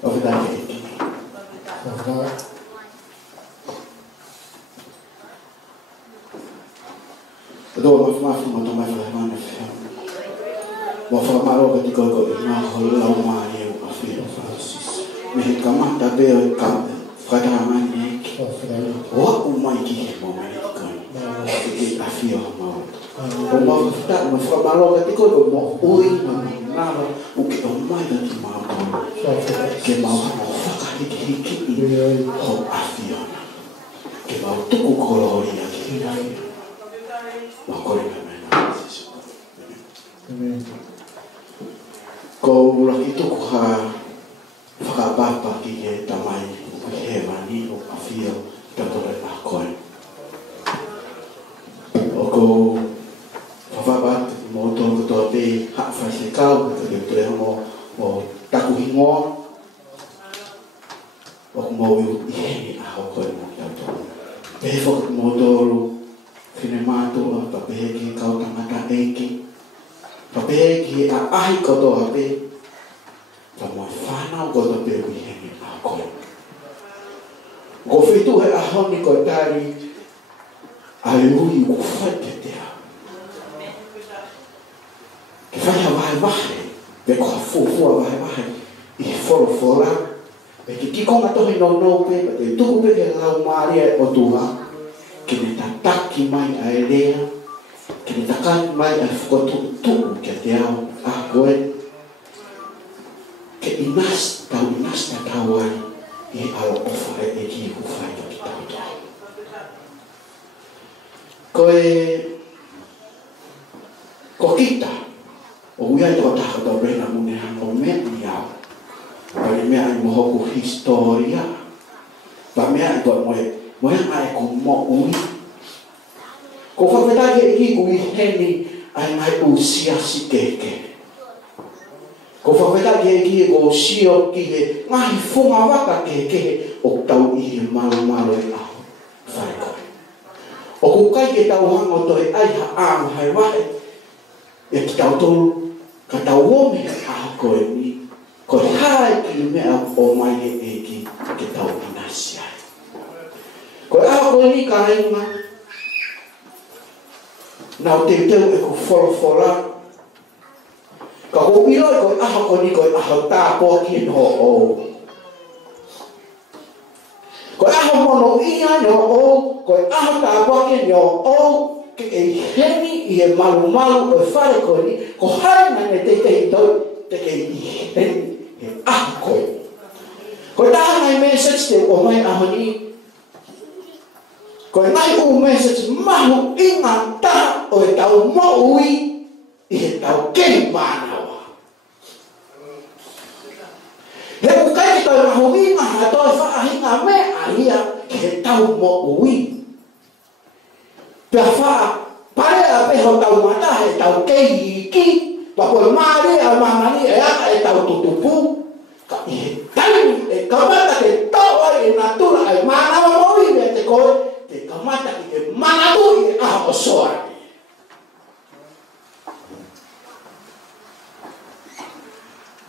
O verdade é que. Doa mais uma mais mano. Vou falar maroca de coisa na rola uma eu a filha Francis. Me camada bem fada mani. O mai que momento kan. A filha mal. O mal está uma fala maroca de coisa mo oi nada o que o mai da de mal. Que mal faca que o a filha. Que mal tu coloria que Kau laki tu kuha whakabapa ki e tamai he mani o awhia tatore akoi. O ko whawhabat mo tōku tō te hawhai se kau ka te tere o taku hingoa o ko mau i heni a hokoi mo ki auto. Pehe whakat mo tōru Kine mātua, papehe ki kau tangata eiki. Papehe ki a ahi koto hape. Pa moe whanau koto pe ui hengi a koe. Ko whitu he ahoni koe tari. Ai ui u whai te te au. Ke whai ha wahe wahe. Pe koha fuhua wahe wahe. I whoro whora. Pe ki kikonga tohi no no pe. Pa te tuku pe ke lau maaria o tuha. Kini tataki mai a elea, kini takaki mai a whakotuku kia te ao a koe, ke inas ta tau ai i ao ofare e ki ku whai ki tau tau. Koe, ko kita, o uia i tō taha tau reina mune hango mea i ao, pari mea i mohoku historia, pa mea i tō moe ai ko mo ui. Ko whawhetake i ki ui heni ai mai u siasi keke. Ko whawhetake i ki ko sio ki he ngahi whunga waka keke o tau i he malo i au. Whare koe. O ku kai ke tau hango toi ai ha āmu hai wahe. E ki tau tolu ka tau ome a koe ni. Ko hae ki mea o mai e ki ke tau inasi ai. Ko a koe ni ka reima. Nau te teu e ko whorowhora. Ka ko piro e koe aha ko ni koe aha tāpua ki no o. Koe aha mono ia no o. Koe aha tāpua ki no o. Ke e heni i e malu o e whare koe ni. Ko haina ne te tau te ke i heni e aha koe. Koe taha ngai message te o mai aha ni. Koe ngai u message mahu inga taha o e tau mo ui i he tau kei mānawa. He ukai ki tau mahu inga ha toi whaahinga me a ia ki he tau mo ui. Pea whaa pare a peho tau mata he tau kei i ki. Papoe maare a mamani e aka e tau tutupu. Ka i he tau e kamata ke tau ai e natura ai mānawa mo ui me te koe. Te kamata ki te manatu i te aha o soa.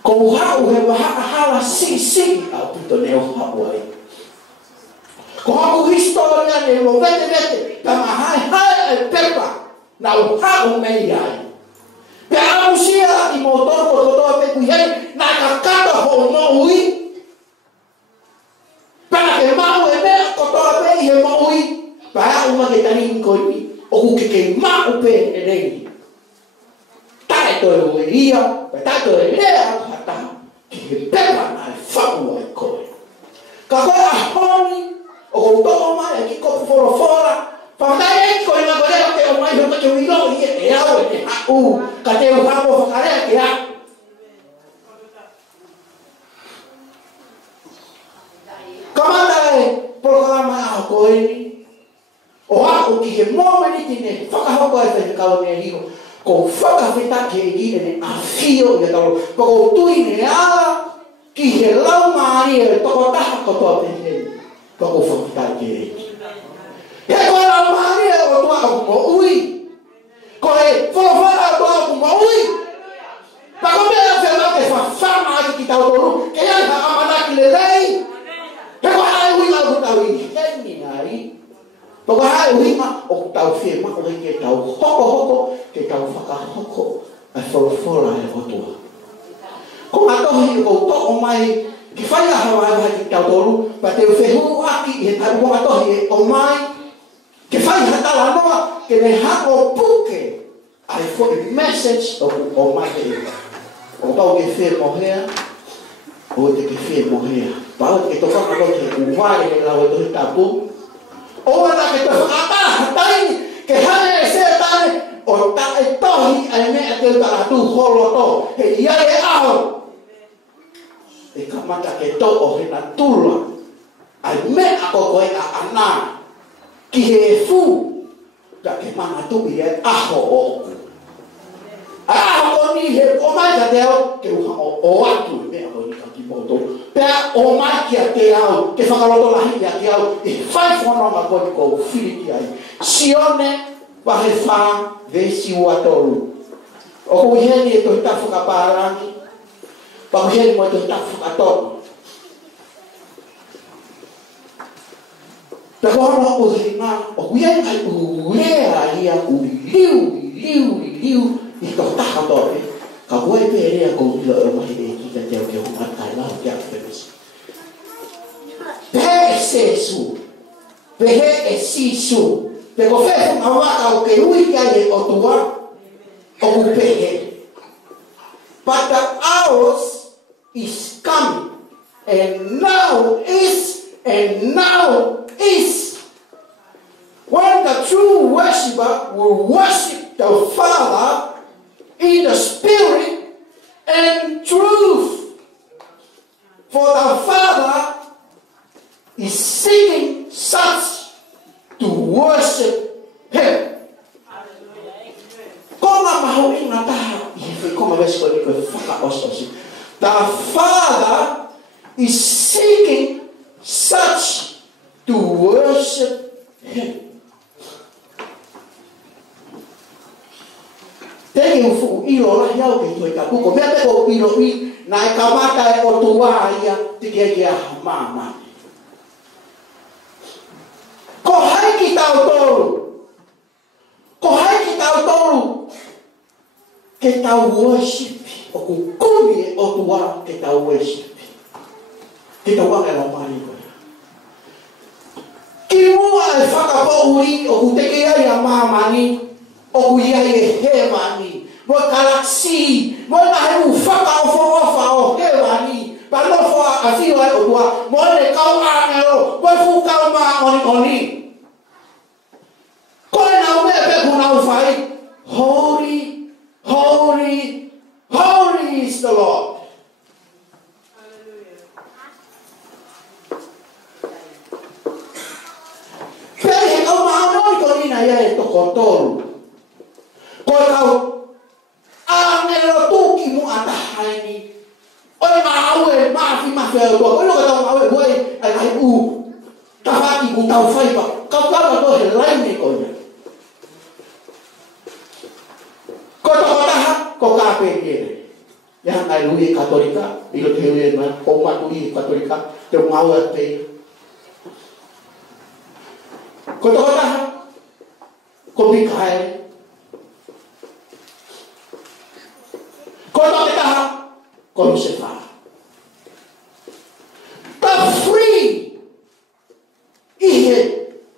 Ko hau he waha hala si au pito neo hau ai. Ko hau historia ne mo vete tama hai e pepa na u hau mei ai. Pe amu sia i mo toro pe kuhei na kakata ho no ui. Para ke mau e mea kotoa pe i he mo ui. Pa au ma ke tani ko ni o ku ke mau pe e rei. Tai to e ia, pa tai to e lea hata ki he pepa na e whau ai koe. Ka koe a honi o kou toko mai e ki kopu whorowhora. Whakatai e ki koe nga koe leo ke o mai hoka ke uilo i e au e te hau. Ka te u hamo whakarea ke a. Kamata e programa a koe ni. O hako ki he mōmeni tine whakahoko e whenekau mea hiko. Ko whakawhetake e gine ne a whio i a taro. Pa ko tui ne ala ki he lau maari e toko taha kotoa pehe. Pa ko whakawhetake e ki. He koe lau maari e o tua aku mo ui. Ko he whorowhara o tua aku mo ui. Pa ko mea whenau ke whawhama aki ki tau toru. Ke iai ha amanaki Poko hae uhinga o tau whie mako ke tau hoko ke tau whakahoko a whorofora e hotua. Ko ngatohi o toko mai ki whaia hawa hawa ki tau toru pa te whehu aki i he taru ko ngatohi o mai ke whai hatala noa ke ne hako puke ai for the message o mai ke ika. O tau ke whee mohea o te ke whee mohea. Pao ke toka kako te uwai e lau e tohi tapu. O wana ke te whakatara hataini ke hane e se tane o ta e tohi ai mea te utara tu holo to he iai e aho. E kamata ke to o hena tula ai mea ko koe a ana ki he fu ka ke mana tu i e aho oku. Aho ni he o mai ka te au ke uha o atu mea o ni ka ki moto. Pea o mai ki a te au ke whakaloto lahi ki a te au e whai whanonga koe ko whiri ki ai. Sione wahe wha vesi ua toru. O hui heni e tohi tafu ka pārangi pa hui heni mo e tohi tafu ka toru. Pe kono o ringa o hui heni ai ulea ia liu i ka taha toru. Ka koe perea ko ilo e mahi e ki ka teo ke humatai lau ki a whenesi. Pehe e sesu, pehe e sisu, pe ko whehu ma waka o ke ui kia e o tua, o ku pehe. But the hours is coming, and now is, when the true worshiper will worship the Father in the Spirit and truth. For the Father is seeking such to worship Him. The Father is seeking such to worship Him. Tegi ufu ilo la hiau ke tue kapuko. Mea teko ilo I na e kamata e o tua ia tike kia mama. Ko hai ki tau toru. Ko hai ki tau toru. Ke tau worship. O ku kumi e o tua ke tau worship. Ke tau wanga e romani koe. Ki mua e whakapo uri o ku teke ia ia mamani. O ku ia e hewani. Mo galaxy. Mo na he u whakaofa o hewani. Pa nofo a whio e o tua. Mo ne kau angelo. Mo fu kau ma oni. Koe na ume pe ku na ufai. Holy, holy, holy is the Lord. Pei he kau ma oni koni na ia e toko toru. Koe kau angelo tuki mu atahaini. Oi maue, mafi e tua. Oi loka tau maue, boi, ai u. Tawaki ku tau whaipa. Kau kau to he laine koe. Ko toko taha, ko kape kere. Yang ngai lui katolika, ilo te hui na, ko matui katolika, te ngau e te. Ko toko taha, ko bikae. Ko toko taha, ko Lucifer. Ta free. Ihe,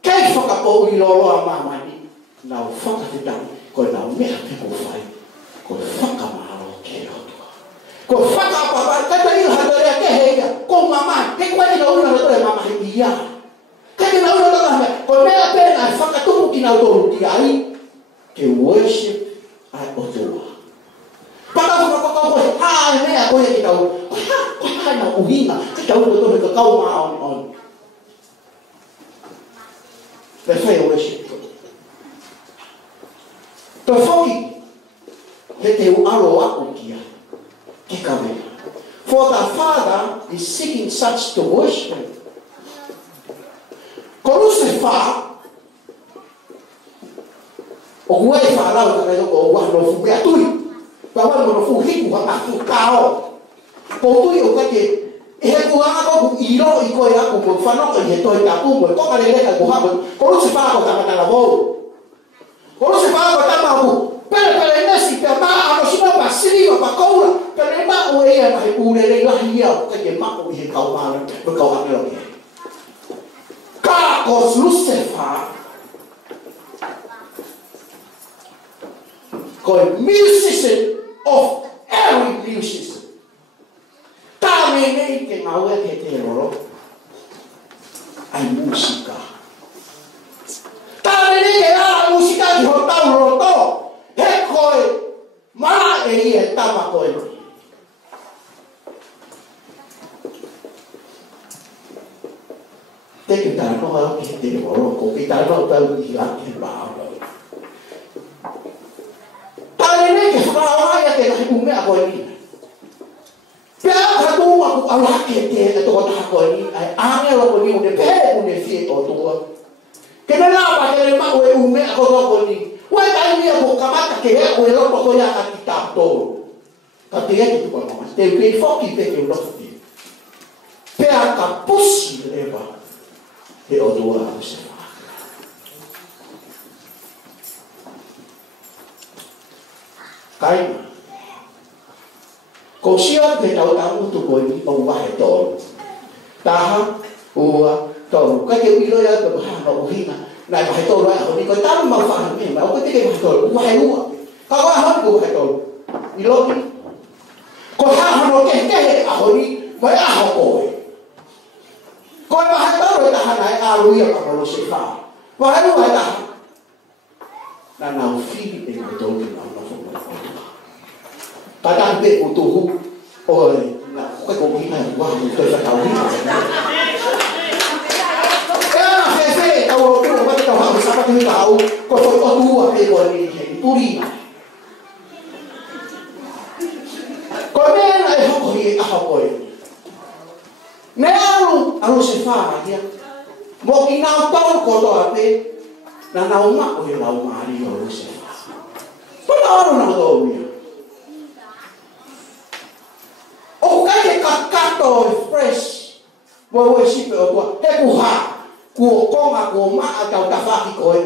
kei whakapo I lolo a mamani, nau whakatitang, ko nau mea te ko whai, ko whakamaro ke rotua. Ko whakapapa, kata ilo hatorea ke heia, ko mama, ke kwa ilo ula hatorea mama he ia. Kaya na ula hatorea, ko mea pena e whakatupu ki nau toru ki ai, ke worship ai otua. Paka whakakakau koe, hae mea koe ki tau, koe hae na uhina, ki tau ilo toru ka kau maa on. They say worship. Te whaki, he te aro aku kia, ki kawea. For the Father is seeking such to worship Him. Ko Lucifer, o kuei whalau ka kai o wano fu tui. Pa wano fu hiku hanga fu kao. Ko tui o kake he kuanga ko iro I ko ia ko whanoko I he toi tapu mo ko kare leka ko hako ko rusi wha ko tamata la vou ko rusi wha ko tamaku pere nesi pe ma ano sino pa siri pa koura pere ma o ia na he ure le lahi ia o ke ma o he kau mara ko kau angelo ke ka ko Lucifer ko musician of every musician ta me nei ke ngau e ke te roro ai música ta me nei ke a música ki ho tau roto he koe ma e ia tama koe te ke tara no hao ki te roro ko ke tara no tau ki la ke bao ta me nei ke whakao ia te kahi ume a koe ni pea hatu aku alake te to ta ko ni ai ame lo ko ni de pe une fie o to ke na la pa ke ma we ume ko ko ni we ta ni ko kamata ke e o lo ko ya ka kita to ka te e ko ma te pe fo ki pe ke lo ti pea ka pusi leva e o to a se fa kai ko sia te tau tamu tu ko ni o wa he tolu taha ua tolu ka ke ilo ya to ha no hina na ba he tolu ya ni ko tamu ma fa ni ma ko te ke ma tolu wa he ua ka wa ha ko he tolu ilo ni ko ha no ke a ho ni ma a ho ko ko ma ha tolu ta ha na a lu ya ka lo se fa wa he ua ta na na fi e ma tolu na no fo kadang be utuh oi na ko ko hina wa ko ta tau hina ya fefe tau ko ba tau ha sa pa tu tau ko to tua pe ko ni puri ko me na e ho hi a ho ne alu se fa dia mo ki na tau ko to ape na na uma ko la uma ri o se fa ko na to mi o kai kakato fresh mo we sipe o tua he kuha ku konga ku ma atau tafaki koe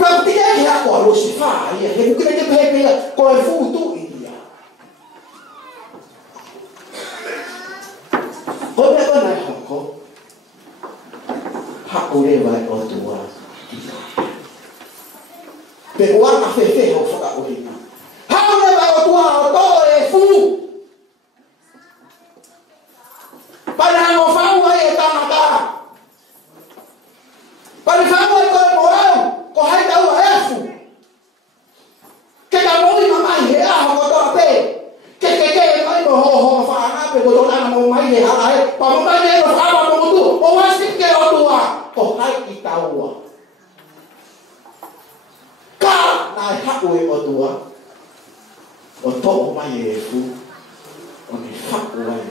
tapi dia ya ko lo sifa ya he ku te pepe ko e futu ia ko me ko na hoko ha ko le vai o tua pe wa na fefe ho foka o hina tua todo e fu para no fau ai ta mata para fau ai ko morao ko hai ta u efu ke ka moi mama he a ho to pe ke mai mo ho fa na pe ko na mo mai he ai pa mo mai ne no fa mo tu o wa si ke o tua ko hai ki ta u ka na ha u o tua o to mai e fu o ni fa o ai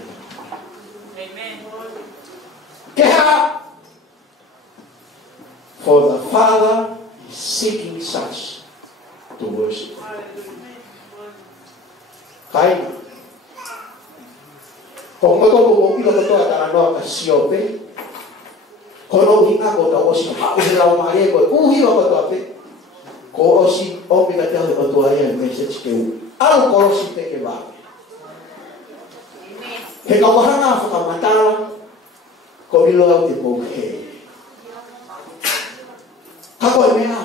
amen ke ha for the Father is seeking such to worship kai ko mo to mo ilo to ta no ka siope ko no hina ko ta o si ha o la mai ko u hi o to pe ko o si o mi ka te o to ai message ke au ko si te ke va he ka wahanga fa matala ko ilo au te po he ka ko me na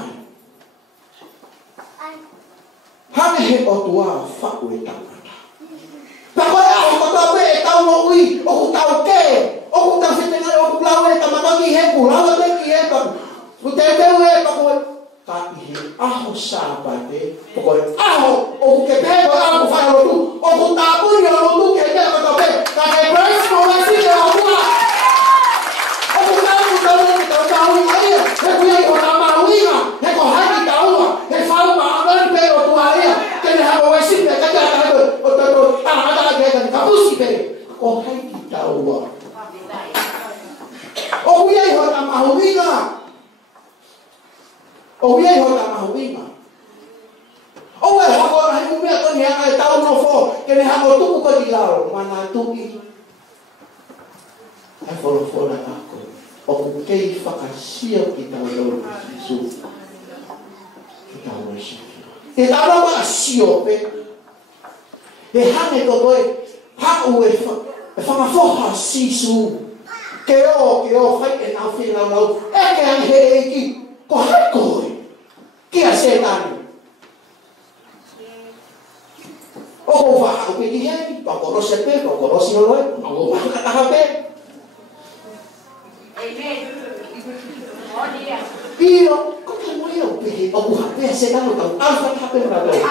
ha me he o tua fa o e ta pa ko a ko ta pe ta mo ui o ku ta o ke o ku ta se te na o ku la o ta ma ki he ku la o te ki he pa ku te e pa ko ka ihe aho sabate pokoi aho o ke pego aho fa lo tu o ku ta pu yo lo tu ke te ko pe ka e brace mo la si ke o ku o ku ta pu ta lo ta ta u ai he ku ye ko ta ma ui ma he ko ha ki ta u he fa ma ba pe o tu ai ke ne ha o si pe ka ta ta o ta to ta ma ta ke ka pu si pe ko ha ki ta u o ku ye ho ta ma ui na o ye ho ta ma hui ma o we ha ko na hu me ko ni ai tau no fo fo ke ne hango tuku ko di lao mana tuki ai fo na ko o ku kei whakasio ki tau loro Jesu ki tau wesi e tau wa sio pe e hane ko koe hau e whakafoha sisu ke o whai e nau whina lau e ke anhe e ki ko hai koe ki a setani o ko whahau pe ki hei pakorose pe pakorosi oloe o mahukataha pe Io, come io, perché ho bucato se danno da alfa capella da dove. Ma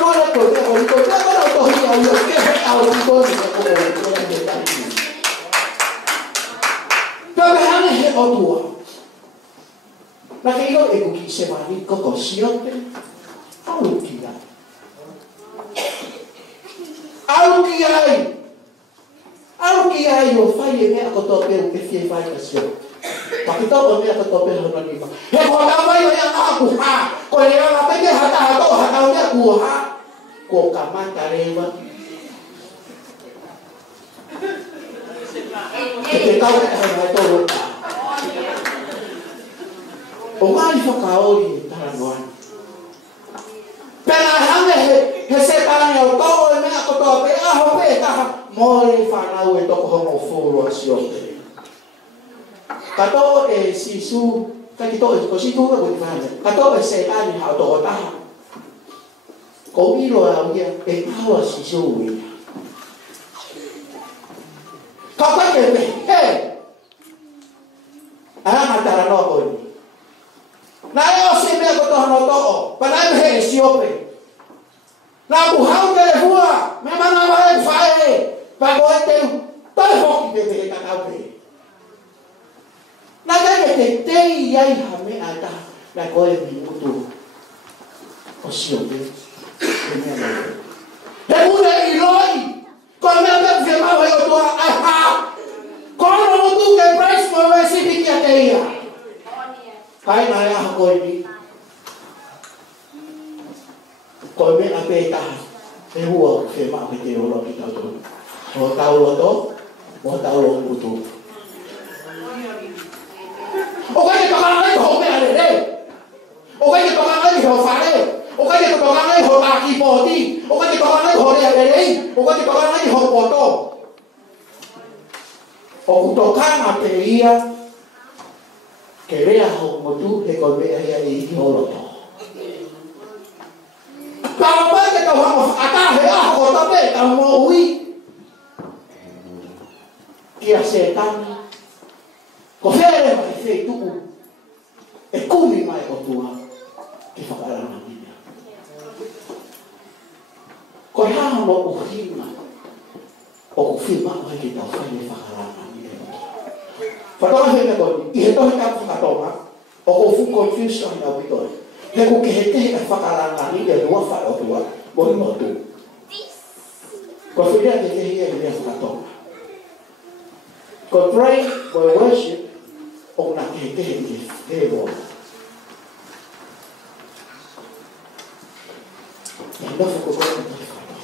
non è così, ho detto, però io che ho detto come dove hanno che ho due. Ma che io ego chi se va lì con siotte, Alukiai yo fai e mea kotope o ke fie fai kasio. Pakito o mea kotope ho na lima. He ko na mai o yang aku ha. Ko le ala pe ke hata o mea ku ha. Ko kamanta rewa. Ke tau e hai to ro. O mai fo kaori tara noa. Pena hame he se tane o to e mea kotope a ho pe ta. Mole whanau e toko hongo furu a siote. Kato e sisu, kakito e kositu ka kuni whanau. Kato e setani hao toko taha. Ko ilo au ia e awa sisu uia. Kapa ke me, he! Aha matara no koni. Na e o se mea koto hano toko, panai me he e siope. Na buhau ke le hua, me mana wae whae. Pago teu, tai hoki te te kakau pe. Nā kai te te iai hame ata, na koe mi mutu. O sio pe, e mea mai. He mune i loi, koe mea me whia mau hei o tua, aha! Koe no mutu ke praise mo e sipi kia te ia. Kai nā ea ha koe mi. Koe mea pe taha, he hua whia mau hei te olo ki tau tonu. O tau loto, o tau lo kutu. O kai ke toka ngai ho mea re. O kai ke toka ngai ho whare. O kai ke toka ngai ho aki poti. O kai ke toka ngai ho rea re. O kai ke toka ngai ho poto. O kutokana te ia, ke rea ho motu he koe mea hea i ki ho loto. Papa ke tau hango atahe aho tape, tau mo ui. Kia setani, ko where mai whei tuku, e kumi mai o tua, ki whakarana mina. Ko haha mo uhina, o ku whima o heki tau whai e whakarana mina. Whatonga hei me koni, i he tohi ka whakatonga, o ku fu confused o hina witoi. He ku ke he tehe ka whakarana mina e rua whai o tua, mo hi mo tu. Ko whirea te tehe e rea whakatonga. Ko pray, ko worship, o na ke roa. E nofo ko koe te whakata.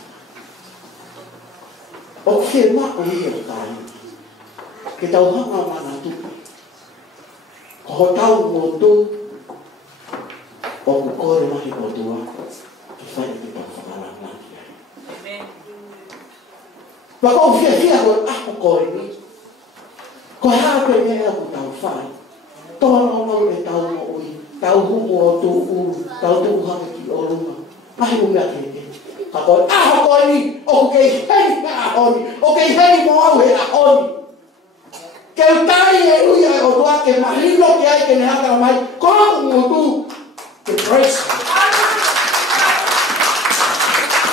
O ke mako hi o tai. Ke tau hanga mana tupi. Ko ho tau motu, o ku kore mahi o tua, ki whai te tau whakarana ki ai. Waka o fia ko ako kore ni. Ko hape mea ku tau whai. Tono mau e tau mo ui. Tau humu o tu uru. Tau tu hame ki o runga. Mahi u mea keke. Ka koe, aho koe ni. O kei hei me ahoni. O kei hei mo au he ahoni. Keu tai e uia e o tua ke mahino ke ai ke ne haka mai. Koe u tu. Ke praise.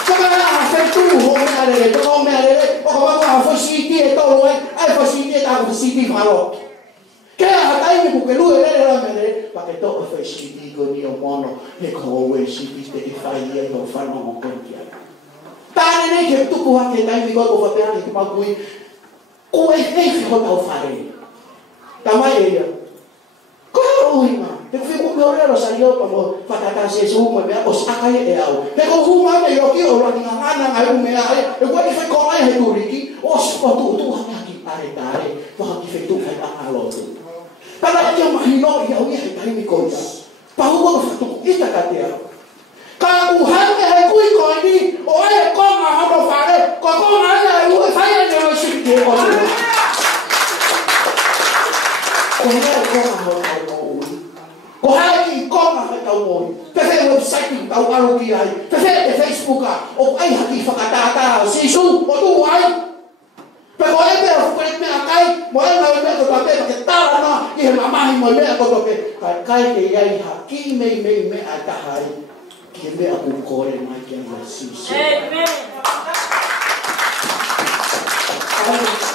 Koe a whai tu ho mea rere. Toko mea rere. O ka wako a whai siti e tolo ai. Ai whai siti e tako siti wharo. Ke a tai me kuke lue rere la mere. Pa ke toko whai siti ko ni o mono. He ko oe siti te e whai e o whano o konti ai. Tāne nei ke tuku hake tai mi koe ko whapea ki makui. Ko e hei ho tau whare. Tamai e ia. Ko e o uhinga. Te kuwhi kuke o rero sa io pa mo whakatase su mo mea o sakai e au. He ko huma o ki o la ni ngana ngai me ai e ko ki ko ai he turiki o so tu ha ki ai dai wa ki fe tu ai a lo tu para que imagino ya ui he tai mi ko pa u ko tu ita ka te ka u ha ke he kui ko ni o e ko ma ha do fare ko ma ai u fa ya ne o shi ke o ko hai ki konga he tau moi pefe website tau alo ki ai pefe e Facebook o ai haki whakatata o sisu o tu ai pe ko e pe o fukare me akai mo e ngai me ko tape ke tara na i he mamahi mo me ko tope kai ke ai haki me a tahai ki me a ku kore mai ki a sisu amen.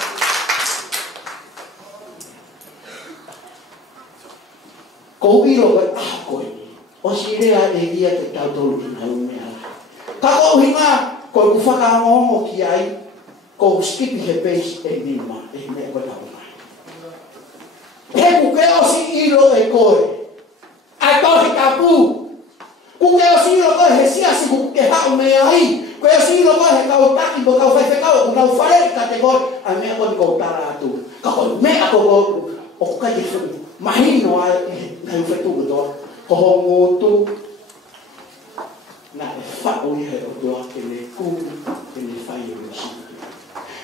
Ko iro ko ko o sirea e dia te tau tolu ki nau mea ka ko hinga ko ku whaka ngongo ki ai ko skipi he base e nima e me ko tau mai he ku ke o si iro e koe a to he kapu ku ke o si iro koe he sia si ku ke hau mea ai ko o si iro koe he kau taki bo kau whaife kau ku kau whare ka te koe a mea ko ko tara atu ka ko mea ko o ka te fu mahino a ngai fetu do ko hongo tu na fa o he o do ke le ku ke le fai o si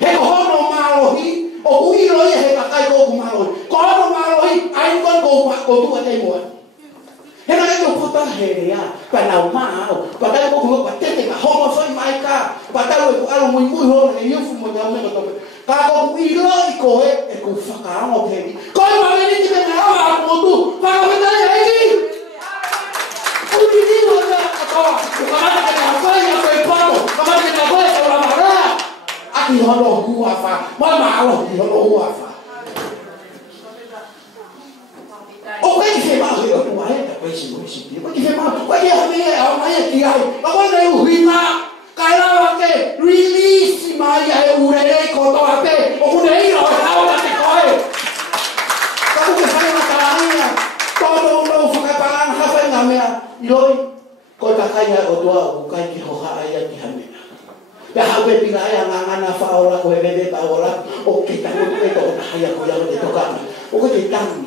he ko hono malohi o uiro he ka kai ko malohi ko hono malohi ai ko tu ate mo he na ko pota he ya pa na ma pa ta ko pa te ka hono foi mai ka pa ta ko alo muy ho ne yo fu mo da me ko ka ko uiro I ko e ko fa o ke ko ma ni ti me na mo tu pa ko ta ai o ni no na ko ka ma ka fa ya ko pa ka ma ka ko e la ma aki hono hu afa ma lo ki hono hu afa o que que ma ho tu ma he ta ko si mo si ko que ma ko ya me a ma ya ki ai ma ko ne u hima ka la wa ke release ma ya e u re ko to ape o ne I ro ha wa te ko e ka ku ke sai ma ka ni todo no fu ka pa ha fa na me I loi ko ta ka ya o to u ka ki ho ha ya ki ha me ya ha be pina ya ngana fa ora ko bebe pa ora o ke ta no ke to ha ya ko ya te toka o ko te tan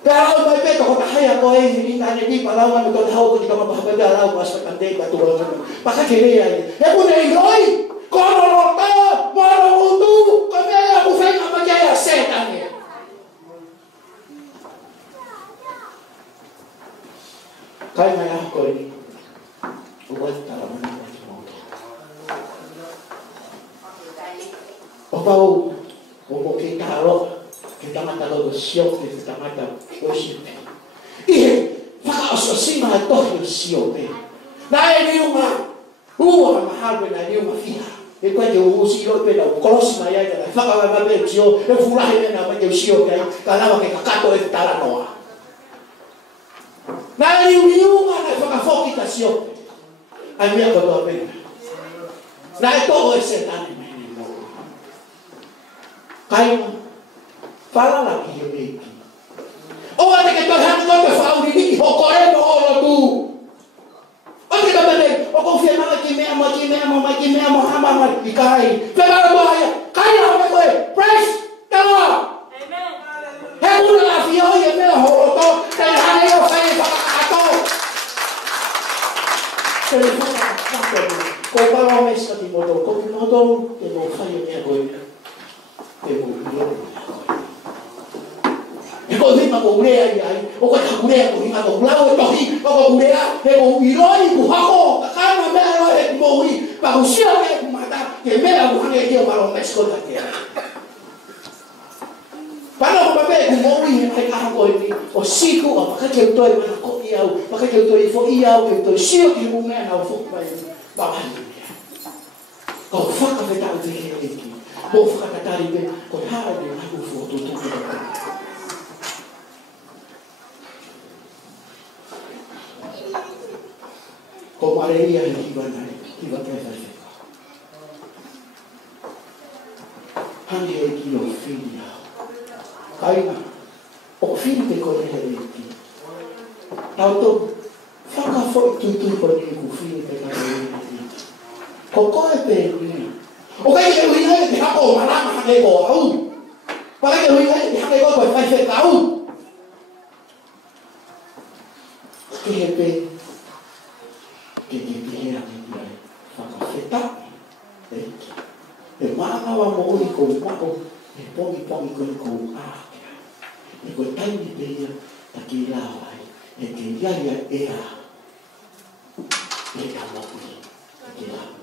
pero mai pe to ta ya ko e ni na ni pa la wa ko ta ho ko ti ka ma pa da la pas pa te pa tu pa ka ke ya e ko nei loi ko no to mo no tu ko me ya ku fe ma ya se ta ni kai mai a ko ni o wa ta la ma o pau o ke taro ke tamata lo sio ke tamata o si e fa so si ma to sio pe na e ni uma ma ha na ni uma fia e kwa je o si lo pe na cross ma ya na fa ka ma pe sio e fula he na ma je sio ke ka na ke ka to e tara noa na e ni uma na fa ka fo ki ta sio ai mi ko to pe na e to o se ta ni kai fala la ki yo ki o ate ke to han ko te fa uri ki ho ko e no lo tu o te ka bele o ko fie ma ki me amo ha ma ki kai pe ma bo ya kai la ko praise the Lord amen he una la fio ye me ho to te ha ne yo fa ni pa to te le fa ko pa lo me sta ti mo to ko mo to te mo fa ye me ko e mo e ko ni ma ko ure ai o ko ta ure ko ni ma ko la o to hi ko ko ure e ko iro I ku ha ko ka ma me lo e mo hi pa ko sia e ku ma ta ke me a ku ne ke ma lo me sko ta ke pa no ko be ku mo hi e ka ko ni o si ku o ka ke to e ma ko I au pa ka ke to I fo I au ke to si o ki mu me na fo pa ba ba ni ko fa ka me ta o te ke mo fa ka tari be ko ha de na ku fo to ko mareia ni ki va ka fa hani e ki o filia kai na o fili te ko ne ki tau to fa ka fo tu ko ni ku fili te ka e pēni. O kai ke hui ngai te hako marama hake ko au. Pakai ke hui ngai te hake ko koe whai whekau. Ke he pē. Ke pihea ni ai. Whakawheta. E mānawa mo oi ko mako. E pongi ko ākea. E koe taini pēia ta ki lawa ai. E ke iaia ea. E ka mokui. E ke lawa.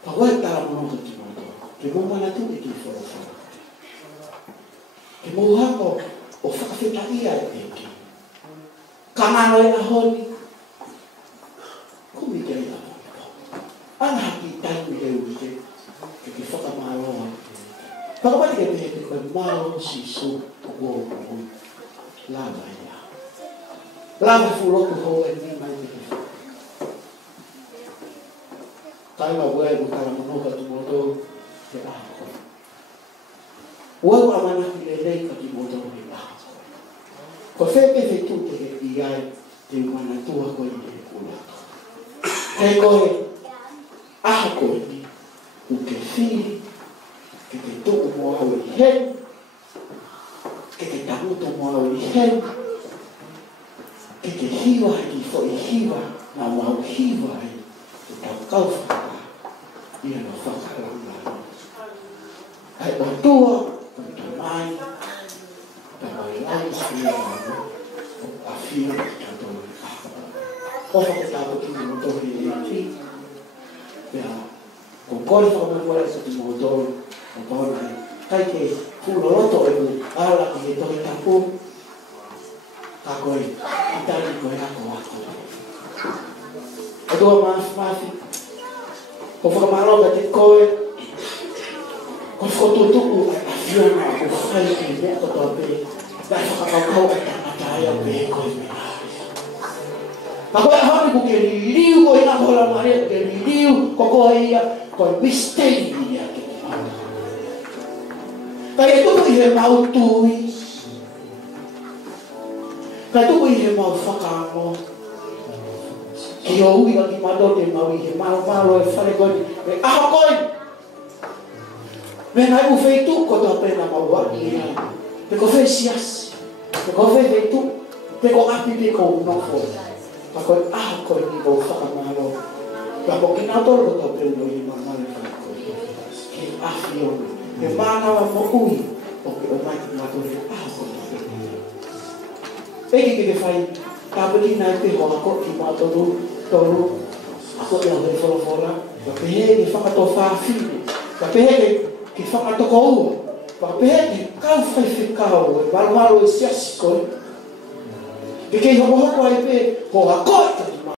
Pawai tala mono ki moto. Ke mo mana tu e ki whorofara. Ke mo hako o whakawheta ia e ki. Kamano e na honi. Kumi ke ia honi. Ana haki taimi he uite. Ke ki whakamaroa. Whakapati ke te he koe maro si su o kua hui. Lava ia. Lava furoku ho e ni mai te ki. Taima wea i kala monoka tu moto te ahako. Wau amana ki le lei ka ki moto te ahako. Ko wheke whetu te he iai te umana tua koe i te kula. Kei koe ahako i ni u ke whiri ke te tuku mo au i hen ke te tamuto mo au i hen ke te hiwa ki fo i hiwa na mau hiwa i te tau kauwhaka. Ia no whakaranga. Ai o tua, o te mai, te mai lai whia anu, o a whia ki kato i kāpapa. Kofa ke tāpo ki mo tohi e ki, pia, ko kore whakamawara sa ki mo tohi, o kore ai, kai ke fuloroto e ku, ala ki he tohi tapu, ka koe, i tari koe ako ako. O tua maafi, ko whakamaro te koe, ko whakotutuku a whiana o whai ki mea kotoa pē, dai whakakau e tangataia pē koe me āris. Ka koe ahari ko ke ririu ko ina kola maria, ke ririu ko koe ia, koe mistei ia ke te mata. Kai e tuku i he mau tui, kai tuku i he mau whakamo, ki o ui ki mato te mau i he malo e whare koe, e aho koe. Me nai u wheitu ko tō pēna mau waki e ai. Te ko whei siasi, te ko whei wheitu, te ko api te ko unofo. Pa koe aho koe ni ko whakamaro. Ka ko ki nato ko tō pēna i mamare whare koe. Ki ahi ono. Me mānawa mo ui, o ke o mai ki mato e aho koe tō pēna. Eki ke te whai, tāpiti nai te hoa ko ki mato toru, ako ia hoi whorofora, ka pehe ki whakato whawhiri, ka pehe ki whakato koua, ka pehe ki kau whai whikau, e maru e siasi koe. Ke kei hoko ai pe, ho a koe